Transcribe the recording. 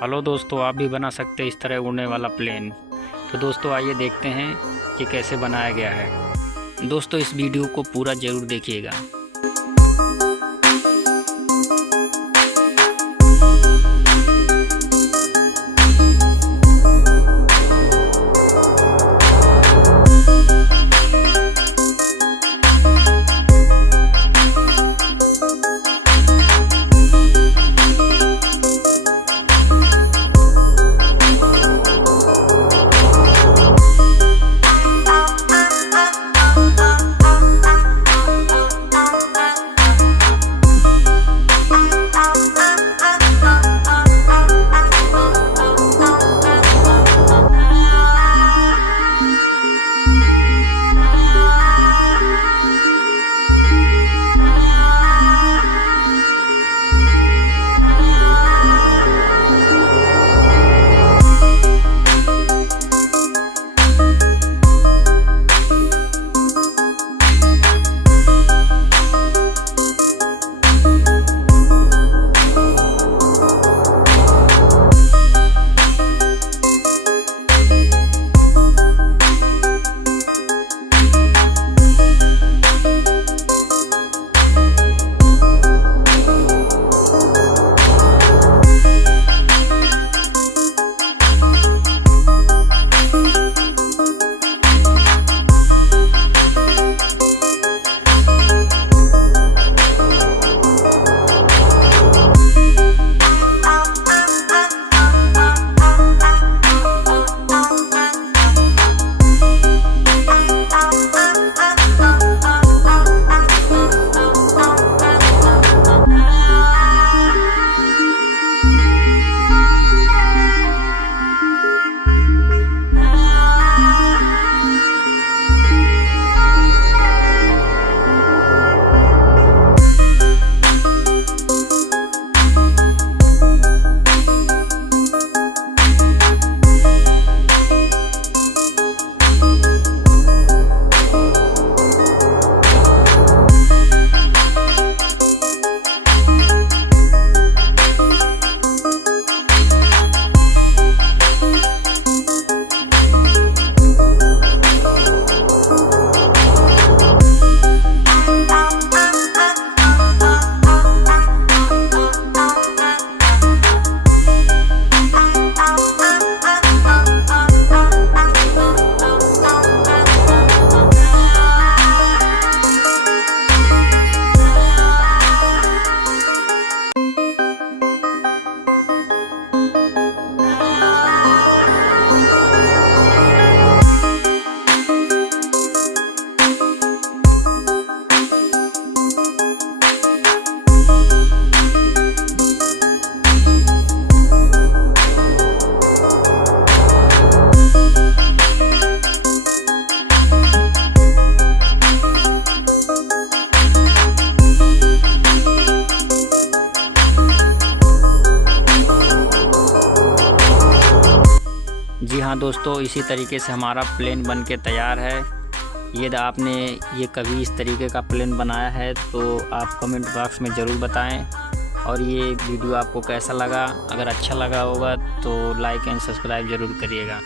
Hello दोस्तों, आप भी बना सकते हैं इस तरह उड़ने वाला प्लेन। तो दोस्तों आइए देखते हैं कि कैसे बनाया गया है। दोस्तों इस वीडियो को पूरा ज़रूर देखिएगा। जी हाँ दोस्तों, इसी तरीके से हमारा प्लेन बन के तैयार है। यदि आपने ये कभी इस तरीके का प्लेन बनाया है तो आप कमेंट बॉक्स में ज़रूर बताएं। और ये वीडियो आपको कैसा लगा, अगर अच्छा लगा होगा तो लाइक एंड सब्सक्राइब ज़रूर करिएगा।